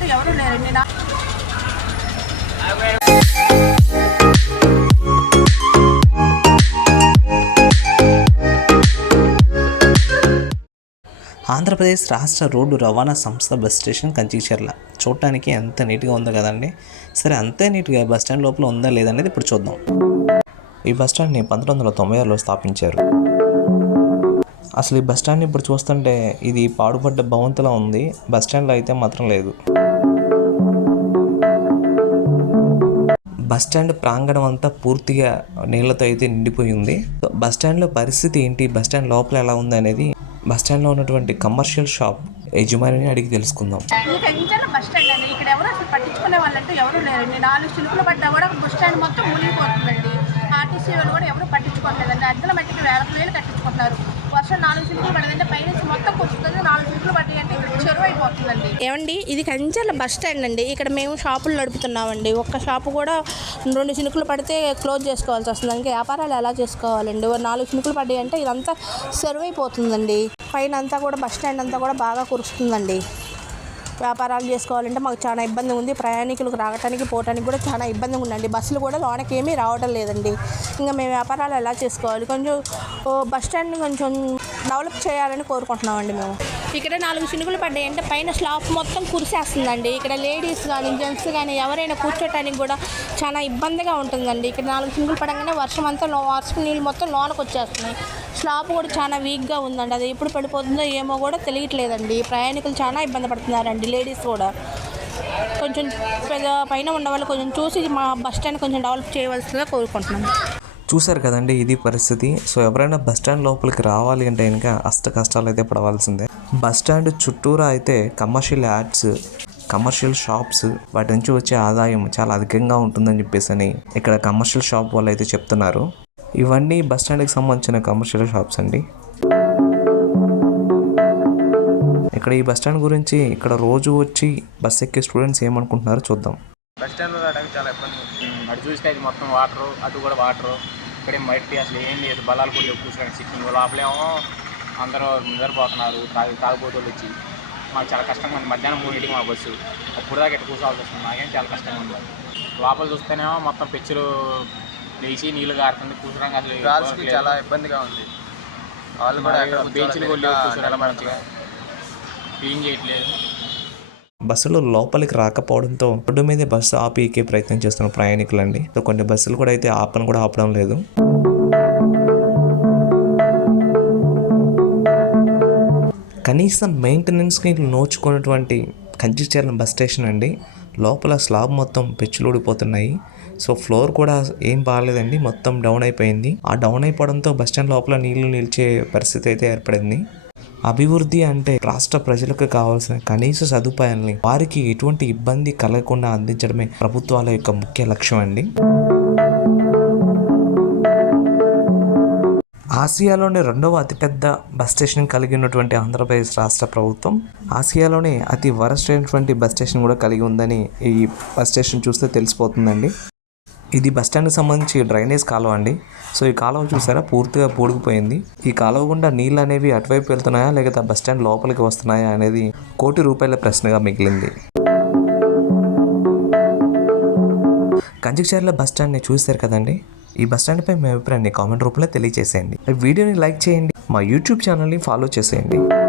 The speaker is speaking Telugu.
అంటూ ఎవరు లేరండి? నా ఆంధ్రప్రదేశ్ రాష్ట్ర రోడ్డు రవాణా సంస్థ బస్ స్టేషన్ కంచిచర్ల చూడటానికి ఎంత నీట్గా ఉందో కదండి. సరే అంతే నీట్గా బస్ స్టాండ్ లోపల ఉందా లేదనేది ఇప్పుడు చూద్దాం. ఈ బస్ స్టాండ్ని పంతొమ్మిది వందల తొంభై ఆరులో స్థాపించారు. అసలు ఈ బస్ స్టాండ్ ఇప్పుడు చూస్తుంటే ఇది పాడుపడ్డ భవంతులా ఉంది. బస్ స్టాండ్లో అయితే మాత్రం లేదు. బస్ స్టాండ్ ప్రాంగణం అంతా పూర్తిగా నీళ్ళతో అయితే నిండిపోయి ఉంది. బస్ స్టాండ్లో పరిస్థితి ఏంటి? బస్ స్టాండ్ లోపల ఎలా ఉంది అనేది బస్ స్టాండ్లో ఉన్నటువంటి కమర్షియల్ షాప్ యజమానిని అడిగి తెలుసుకుందాం. బస్ స్టాండ్ అండి. ఇక్కడ ఎవరు అసలు పట్టించుకునే వాళ్ళంటూ ఎవరు లేరండి నాలుగు చిలుకలు పడ్డా కూడా బస్ స్టాండ్ మొత్తం మునిగిపోతుందండి. ఆర్టీసీ వాళ్ళు కూడా ఎవరు పట్టించుకోవట్లేదండి. అద్దెల మట్టికి వేలకు వేలు కట్టించుకుంటున్నారు. వర్షం నాలుగు చిలుకలు పడదంటే పైనుంచి మొత్తం కురుస్తుంది. నాలుగు చిలుకలు పట్టి ఏమండి? ఇది కంచెల బస్ స్టాండ్ అండి. ఇక్కడ మేము షాపులు నడుపుతున్నామండి. ఒక్క షాపు కూడా రెండు చినుకులు పడితే క్లోజ్ చేసుకోవాల్సి వస్తుంది. ఇంకా వ్యాపారాలు ఎలా చేసుకోవాలండి? నాలుగు చినుకులు పడ్డాయి అంటే ఇదంతా సర్వ్ అయిపోతుందండి పైన అంతా కూడా బస్ స్టాండ్ అంతా కూడా బాగా కురుస్తుందండి. వ్యాపారాలు చేసుకోవాలంటే మాకు చాలా ఇబ్బంది ఉంది. ప్రయాణికులకు రావడానికి పోవడానికి కూడా చాలా ఇబ్బందిగా ఉందండి. బస్సులు కూడా లోనకి ఏమీ రావడం లేదండి. ఇంకా మేము వ్యాపారాలు ఎలా చేసుకోవాలి? కొంచెం ఓ బస్ స్టాండ్ని కొంచెం డెవలప్ చేయాలని కోరుకుంటున్నామండి మేము. ఇక్కడ నాలుగు చినుకులు పడ్డాయి. అంటే పైన స్లాప్ మొత్తం కురిసేస్తుందండి. ఇక్కడ లేడీస్ కానీ జెంట్స్ కానీ ఎవరైనా కూర్చోటానికి కూడా చాలా ఇబ్బందిగా ఉంటుందండి. ఇక్కడ నాలుగు చినుకులు పడంగానే వర్షం అంతా లో వర్షం నీళ్ళు మొత్తం లోనకు వచ్చేస్తున్నాయి. స్లాప్ కూడా చాలా వీక్గా ఉందండి. అది ఎప్పుడు పడిపోతుందో ఏమో కూడా తెలియట్లేదండి. ప్రయాణికులు చాలా ఇబ్బంది పడుతున్నారండి లేడీస్ కూడా. కొంచెం పెద్ద పైన ఉన్న వాళ్ళు కొంచెం చూసి మా బస్ స్టాండ్ కొంచెం డెవలప్ చేయవలసిందిగా కోరుకుంటున్నాం. చూసారు కదండి ఇది పరిస్థితి. సో ఎవరైనా బస్ స్టాండ్ లోపలికి రావాలి అంటే కనుక అష్ట కష్టాలు అయితే పడవలసిందే. బస్ స్టాండ్ చుట్టూరా అయితే కమర్షియల్ యాడ్స్ కమర్షియల్ షాప్స్ వాటి నుంచి వచ్చే ఆదాయం చాలా అధికంగా ఉంటుందని చెప్పేసి అని ఇక్కడ కమర్షియల్ షాప్ వాళ్ళు అయితే చెప్తున్నారు. ఇవన్నీ బస్ స్టాండ్కి సంబంధించిన కమర్షియల్ షాప్స్ అండి. ఇక్కడ ఈ బస్ స్టాండ్ గురించి ఇక్కడ రోజు వచ్చి బస్ ఎక్కే స్టూడెంట్స్ ఏమనుకుంటున్నారో చూద్దాం. బస్ స్టాండ్లో రావడానికి చాలా ఇబ్బంది అటు చూస్తే మొత్తం వాటర్ అటు కూడా వాటర్. ఇక్కడ మట్టి అసలు ఏం లేదు. బలాలు కూడా లేవు. కూర్చోడానికి సిట్టింగ్ లోపలేమో అందరూ నిద్రపోతున్నారు. తాగి తాగిపోతూ వచ్చి. మాకు చాలా కష్టంగా ఉంది. మధ్యాహ్నం మూడింటికి మా బస్సు. అప్పుడు దాకా ఎట్లా కూర్చోవాల్సి వస్తుంది? నాకేం చాలా కష్టంగా ఉంది. లోపల చూస్తేనేమో మొత్తం పెచ్చులు లేచి నీళ్ళు కారుతుంది కూర్చోడానికి అసలు చాలా ఇబ్బందిగా ఉంది. వాళ్ళు కూడా బీచ్లు కూడా కూర్చోడానికి మంచిగా క్లీన్ చేయట్లేదు. బస్సులు లోపలికి రాకపోవడంతో రోడ్డు మీద బస్సు ఆపి ఎక్కే ప్రయత్నం చేస్తున్న ప్రయాణికులండి. సో కొన్ని బస్సులు కూడా అయితే ఆపను కూడా ఆపడం లేదు. కనీసం మెయింటెనెన్స్కి నోచుకున్నటువంటి కంచిచర్ల బస్ స్టేషన్ అండి. లోపల స్లాబ్ మొత్తం పెచ్చులుడిపోతున్నాయి సో ఫ్లోర్ కూడా ఏం బాగాలేదండి. మొత్తం డౌన్ అయిపోయింది. ఆ డౌన్ అయిపోవడంతో బస్ స్టాండ్ లోపల నీళ్ళు నిలిచే పరిస్థితి అయితే ఏర్పడింది. అభివృద్ధి అంటే రాష్ట్ర ప్రజలకు కావాల్సిన కనీస సదుపాయాల్ని వారికి ఎటువంటి ఇబ్బంది కలగకుండా అందించడమే ప్రభుత్వాల యొక్క ముఖ్య లక్ష్యం అండి. ఆసియాలోని రెండవ అతిపెద్ద బస్ స్టేషన్ కలిగి ఉన్నటువంటి ఆంధ్రప్రదేశ్ రాష్ట్ర ప్రభుత్వం ఆసియాలోనే అతి వరస్ట్ అయినటువంటి బస్ స్టేషన్ కూడా కలిగి ఉందని ఈ బస్ స్టేషన్ చూస్తే తెలిసిపోతుందండి. ఇది బస్ స్టాండ్కి సంబంధించి డ్రైనేజ్ కాలువ అండి. సో ఈ కాలువ చూసారా? పూర్తిగా పూడుకుపోయింది. ఈ కాలువ గుండా నీళ్ళు అనేవి అటువైపు వెళ్తున్నాయా? లేకపోతే బస్ స్టాండ్ లోపలికి వస్తున్నాయా? అనేది కోటి రూపాయల ప్రశ్నగా మిగిలింది. కంచికచర్ల బస్ స్టాండ్ని చూశారు కదండి? ఈ బస్ స్టాండ్పై మీ అభిప్రాయాన్ని కామెంట్ రూపంలో తెలియజేసేయండి వీడియోని లైక్ చేయండి. మా యూట్యూబ్ ఛానల్ని ఫాలో చేసేయండి.